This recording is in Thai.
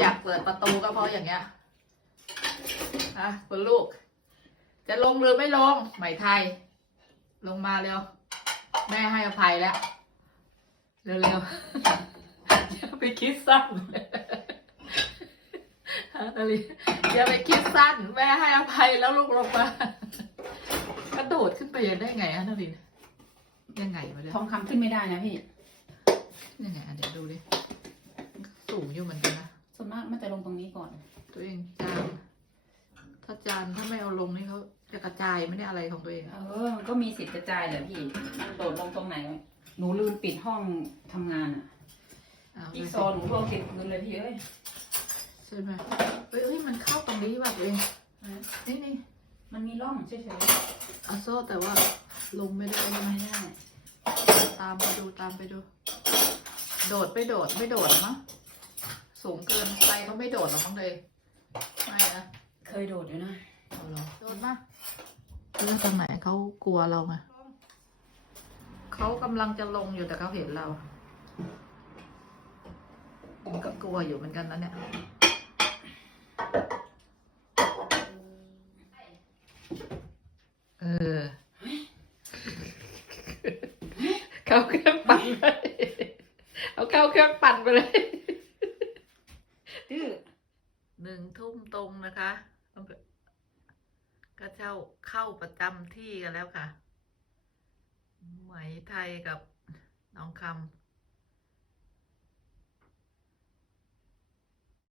อยากเปิดประตูก็เพราะอย่างเงี้ยฮะคุณลูก จะลงหรือไม่ลงไหมไทย ลงมาเร็ว แม่ให้อภัยแล้ว เร็วๆอย่าไปคิดสั้นฮะนาลีอย่าไปคิดสั้น แม่ให้อภัยแล้วลูกลงมากระโดดขึ้นไปยังได้ไงฮะนาลียังไงวะเนี่ยทองคำขึ้นไม่ได้นะพี่ยังไงอะเดี๋ยวดูดิสูงอยู่เหมือนกัน จะลงตรงนี้ก่อน ตัวเองจานถ้าจานถ้าไม่เอาลงนี่เขาจะกระจายไม่ได้อะไรของตัวเองอะเออมันก็มีสิทธิ์กระจายแหละพี่มันโดดลงตรงไหน หนูลืมปิดห้องทำงานอะเอาอีไปกโซนหนูลงติดพื้นเลยพี่เอ้ยใช่ไหมเฮ้ยเฮ้ยมันเข้าตรงนี้ว่ะตัวเองนี่นี่มันมีร่องเฉยเอาโซ่แต่ว่าลงไม่ได้ใช่ๆไหมไม่ได้ตามไปดูตามไปดู โดดไม่โดดไม่โดดมั้งสูงเกิน ไปเขาไม่โดดหรอกมั้งเลยไม่นะเคยโดดอยู่นะเอาเหรอโดดมาเรื่องตรงไหนเขากลัวเราไงเขากำลังจะลงอยู่แต่เขาเห็นเรามันก็กลัวอยู่เหมือนกันนะเนี่ยเออเข้าเครื่องปั่นไปเอาเข้าเครื่องปั่นไปเลย ดื้อ หนึ่งทุ่ม ตรงนะคะก็เช่าเข้าประจำที่กันแล้วค่ะ ไหมไทยกับน้องคำ